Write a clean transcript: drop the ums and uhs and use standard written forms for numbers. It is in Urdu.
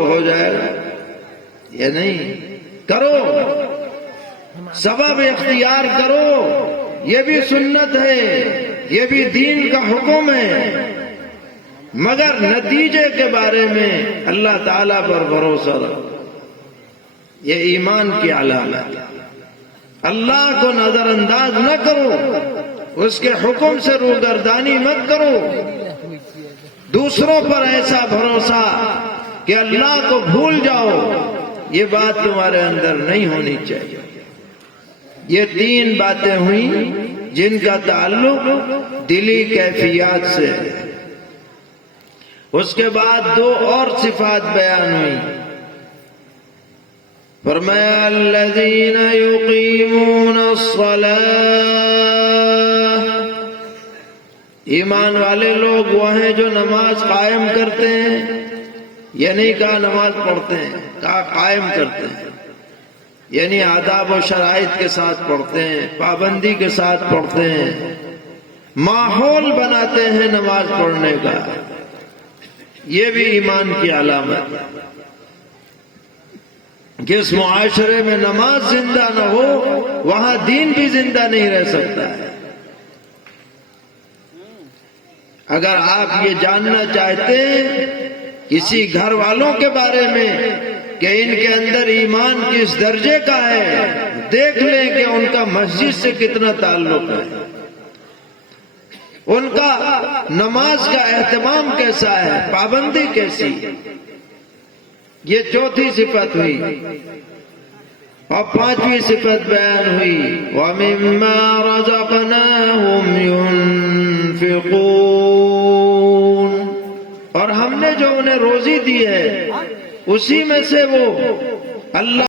ہو جائے گا، یہ نہیں، کرو، سبب اختیار کرو، یہ بھی سنت ہے، یہ بھی دین کا حکم ہے، مگر نتیجے کے بارے میں اللہ تعالیٰ پر بھروسہ رکھو، یہ ایمان کی علامت ہے۔ اللہ کو نظر انداز نہ کرو، اس کے حکم سے روگردانی مت کرو، دوسروں پر ایسا بھروسہ کہ اللہ کو بھول جاؤ، یہ بات تمہارے اندر نہیں ہونی چاہیے۔ یہ تین باتیں ہوئیں جن کا تعلق دلی کیفیات سے ہے۔ اس کے بعد دو اور صفات بیان ہوئی، فرمایا الذین یقیمون الصلاۃ، ایمان والے لوگ وہ ہیں جو نماز قائم کرتے ہیں، یہ نہیں کہا نماز پڑھتے ہیں، کہا قائم کرتے ہیں، یعنی آداب و شرائط کے ساتھ پڑھتے ہیں، پابندی کے ساتھ پڑھتے ہیں، ماحول بناتے ہیں نماز پڑھنے کا، یہ بھی ایمان کی علامت ہے۔ جس معاشرے میں نماز زندہ نہ ہو وہاں دین بھی زندہ نہیں رہ سکتا ہے۔ اگر آپ یہ جاننا چاہتے ہیں کسی گھر والوں کے بارے میں کہ ان کے اندر ایمان کس درجے کا ہے، دیکھ لیں کہ ان کا مسجد سے کتنا تعلق ہے، ان کا نماز کا اہتمام کیسا ہے، پابندی کیسی۔ یہ چوتھی صفت ہوئی، اور پانچویں صفت بیان ہوئی وَمِمَّا رَزَقْنَاهُمْ يُنْفِقُونَ، اور ہم نے جو انہیں روزی دی ہے اسی میں سے وہ اللہ